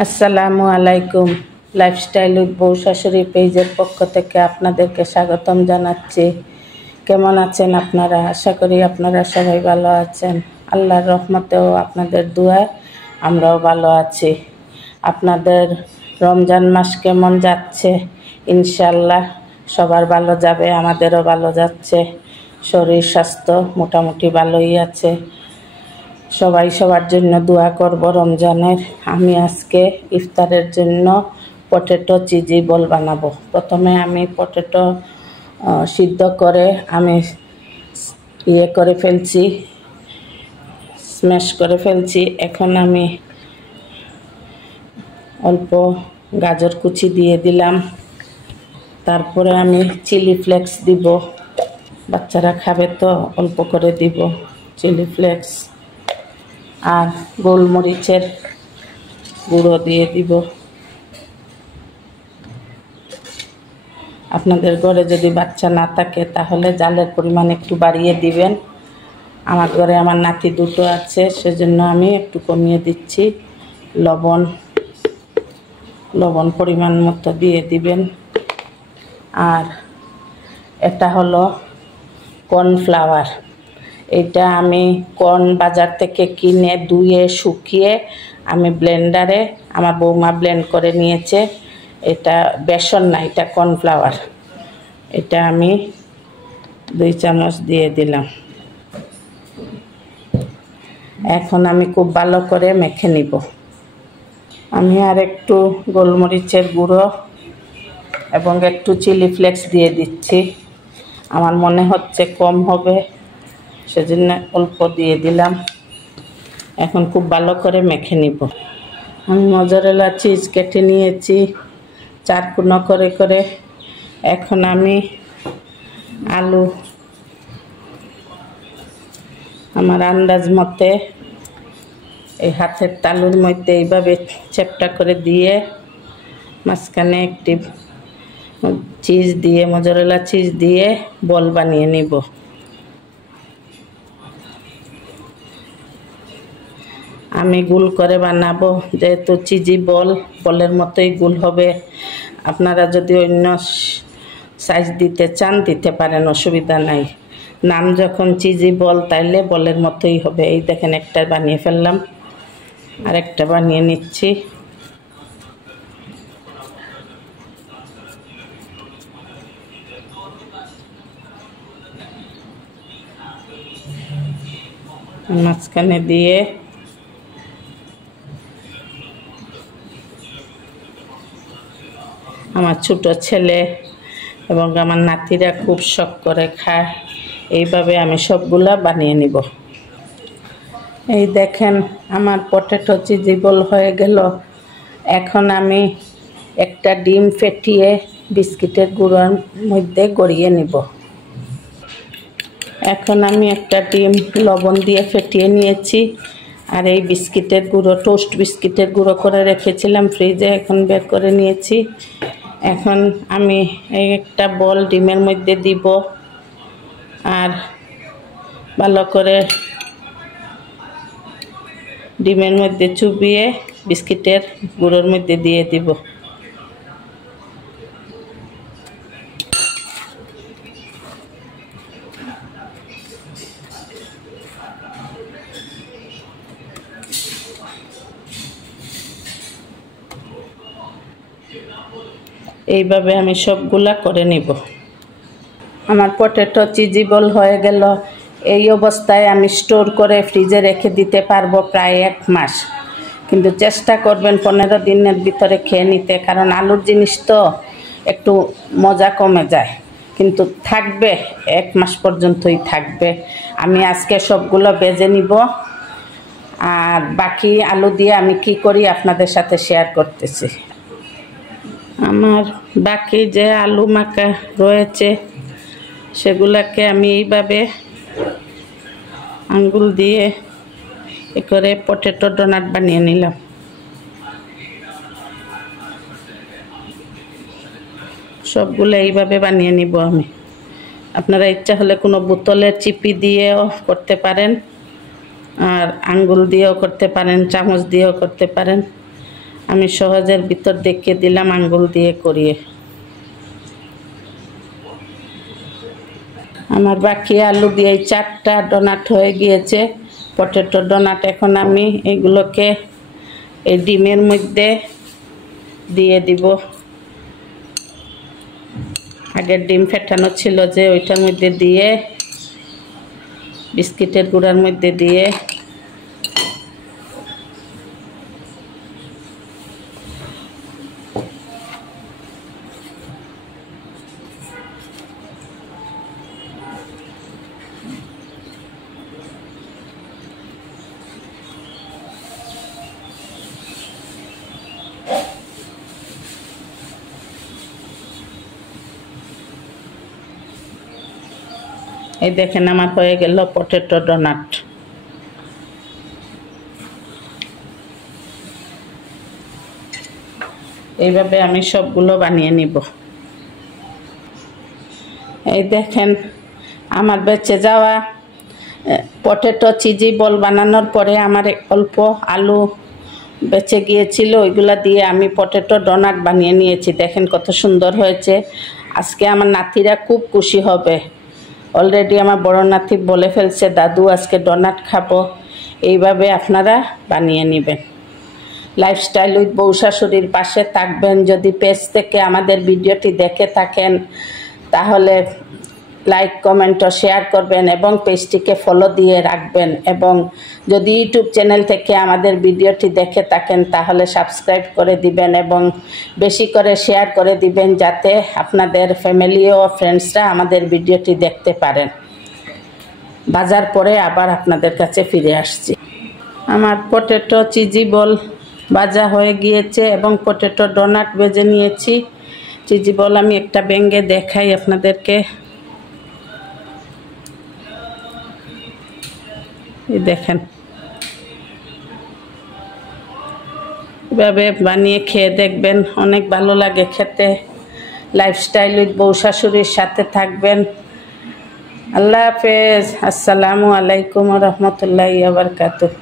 আসসালামু আলাইকুম। Lifestyle with বউ শাশুড়ি পেজের পক্ষ থেকে আপনাদেরকে স্বাগতম জানাচ্ছি। কেমন আছেন আপনারা? আশা করি আপনারা সবাই ভালো আছেন। আল্লাহর রহমতেও আপনাদের দোয়ায় আমরাও ভালো আছি। আপনাদের রমজান মাস কেমন যাচ্ছে? ইনশাআল্লাহ সবার ভালো যাবে, আমাদেরও ভালো যাচ্ছে। শরীর স্বাস্থ্য মোটামুটি ভালোই আছে। সবাই সবার জন্য দোয়া করব রমজানের। আমি আজকে ইফতারের জন্য পটেটো চিজি বল বানাবো। প্রথমে আমি পটেটো সিদ্ধ করে আমি করে ফেলছি, স্ম্যাশ করে ফেলছি। এখন আমি অল্প গাজর কুচি দিয়ে দিলাম, তারপরে আমি চিলি ফ্লেক্স দিব। বাচ্চারা খাবে তো অল্প করে দিব চিলি ফ্লেক্স, আর গোলমরিচের গুঁড়ো দিয়ে দিব। আপনাদের ঘরে যদি বাচ্চা না থাকে তাহলে জালের পরিমাণ একটু বাড়িয়ে দিবেন। আমার ঘরে আমার নাতি দুটো আছে, সেজন্য আমি একটু কমিয়ে দিচ্ছি। লবণ পরিমাণ মতো দিয়ে দিবেন। আর এটা হলো কর্নফ্লাওয়ার। এটা আমি কর্ন বাজার থেকে কিনে ধুয়ে শুকিয়ে আমি ব্লেন্ডারে আমার বৌমা ব্লেন্ড করে নিয়েছে। এটা বেসন না, এটা কর্নফ্লাওয়ার। এটা আমি 2 চামচ দিয়ে দিলাম। এখন আমি খুব ভালো করে মেখে নিব। আমি আর একটু গোলমরিচের গুঁড়ো এবং একটু চিলি ফ্লেক্স দিয়ে দিচ্ছি। আমার মনে হচ্ছে কম হবে, সেজন্য অল্প দিয়ে দিলাম। এখন খুব ভালো করে মেখে নিব। আমি মজারেলা চিজ কেটে নিয়েছি 4 কোনা করে করে। এখন আমি আলু আমার আন্দাজ মতে এই হাতের তালুর মধ্যে এইভাবে চ্যাপটা করে দিয়ে মাঝখানে একটি চিজ দিয়ে, মজারেলা চিজ দিয়ে বল বানিয়ে নিব। আমি গোল করে বানাবো, যেহেতু চিজি বলের মতোই গোল হবে। আপনারা যদি অন্য সাইজ দিতে চান দিতে পারেন, অসুবিধা নাই। নাম যখন চিজি বল তাইলে বলের মতোই হবে। এই দেখেন একটা বানিয়ে ফেললাম, আর একটা বানিয়ে নিচ্ছি। মাঝখানে দিয়ে আমার ছোট ছেলে এবং আমার নাতিরা খুব শখ করে খায়। এইভাবে আমি সবগুলা বানিয়ে নিব। এই দেখেন আমার পটেটো চিজি বল হয়ে গেল। এখন আমি একটা ডিম ফেটিয়ে বিস্কিটের গুঁড়োর মধ্যে গড়িয়ে নিব। এখন আমি একটা ডিম লবণ দিয়ে ফেটিয়ে নিয়েছি, আর এই বিস্কিটের গুঁড়ো, টোস্ট বিস্কিটের গুঁড়ো করে রেখেছিলাম ফ্রিজে, এখন বের করে নিয়েছি। এখন আমি এই একটা বল ডিমের মধ্যে দিব, আর ভালো করে ডিমের মধ্যে চুবিয়ে বিস্কিটের গুঁড়োর মধ্যে দিয়ে দিব। এইভাবে আমি সবগুলা করে নিব। আমার পটেটো চিজি বল হয়ে গেল। এই অবস্থায় আমি স্টোর করে ফ্রিজে রেখে দিতে পারবো প্রায় 1 মাস। কিন্তু চেষ্টা করবেন 15 দিনের ভিতরে খেয়ে নিতে, কারণ আলুর জিনিস তো একটু মজা কমে যায়, কিন্তু থাকবে 1 মাস পর্যন্তই থাকবে। আমি আজকে সবগুলো ভেজে নিব, আর বাকি আলু দিয়ে আমি কি করি আপনাদের সাথে শেয়ার করতেছি। আমার বাকি যে আলু মাখা রয়েছে সেগুলাকে আমি এইভাবে আঙ্গুল দিয়ে করে পটেটো ডোনাট বানিয়ে নিলাম। সবগুলো এইভাবে বানিয়ে নিব আমি। আপনারা ইচ্ছা হলে কোনো বোতলের চিপি দিয়েও করতে পারেন, আর আঙ্গুল দিয়েও করতে পারেন, চামচ দিয়েও করতে পারেন। আমি সহজের ভিতর দেখিয়ে দিলাম আঙ্গুল দিয়ে করিয়ে। আমার বাকি আলু দিয়ে 4টা ডোনাট হয়ে গিয়েছে, পটেটো ডোনাট। এখন আমি এগুলোকে এই ডিমের মধ্যে দিয়ে দিব। আগের ডিম ফেটানো ছিল যে ওইটার মধ্যে দিয়ে, বিস্কিটের গুঁড়ার মধ্যে দিয়ে এই দেখেন আমার হয়ে গেল পটেটো ডোনাট। এইভাবে আমি সবগুলো বানিয়ে নিব। এই দেখেন আমার বেঁচে যাওয়া পটেটো চিজি বল বানানোর পরে আমার অল্প আলু বেঁচে গিয়েছিল, ওইগুলা দিয়ে আমি পটেটো ডোনাট বানিয়ে নিয়েছি। দেখেন কত সুন্দর হয়েছে। আজকে আমার নাতিরা খুব খুশি হবে। অলরেডি আমার বড় নাতি বলে ফেলছে, দাদু আজকে ডোনাট খাবো। এইভাবে আপনারা বানিয়ে নেবেন। লাইফস্টাইল উইথ বউ শাশুড়ির পাশে থাকবেন। যদি পেজ থেকে আমাদের ভিডিওটি দেখে থাকেন তাহলে লাইক, কমেন্ট ও শেয়ার করবেন এবং পেজটিকে ফলো দিয়ে রাখবেন। এবং যদি ইউটিউব চ্যানেল থেকে আমাদের ভিডিওটি দেখে থাকেন তাহলে সাবস্ক্রাইব করে দিবেন এবং বেশি করে শেয়ার করে দিবেন, যাতে আপনাদের ফ্যামিলি ও ফ্রেন্ডসরা আমাদের ভিডিওটি দেখতে পারেন। বাজার পরে আবার আপনাদের কাছে ফিরে আসছি। আমার পটেটো চিজি বল ভাজা হয়ে গিয়েছে এবং পটেটো ডোনাট ভেজে নিয়েছি। চিজি বল আমি একটা ভেঙে দেখাই আপনাদেরকে। দেখেন এভাবে বানিয়ে খেয়ে দেখবেন, অনেক ভালো লাগে খেতে। লাইফস্টাইল উইথ বউ শাশুড়ির সাথে থাকবেন। আল্লাহ হাফেজ। আসসালামু আলাইকুম ওয়া রাহমাতুল্লাহি ওয়া বারাকাতুহু।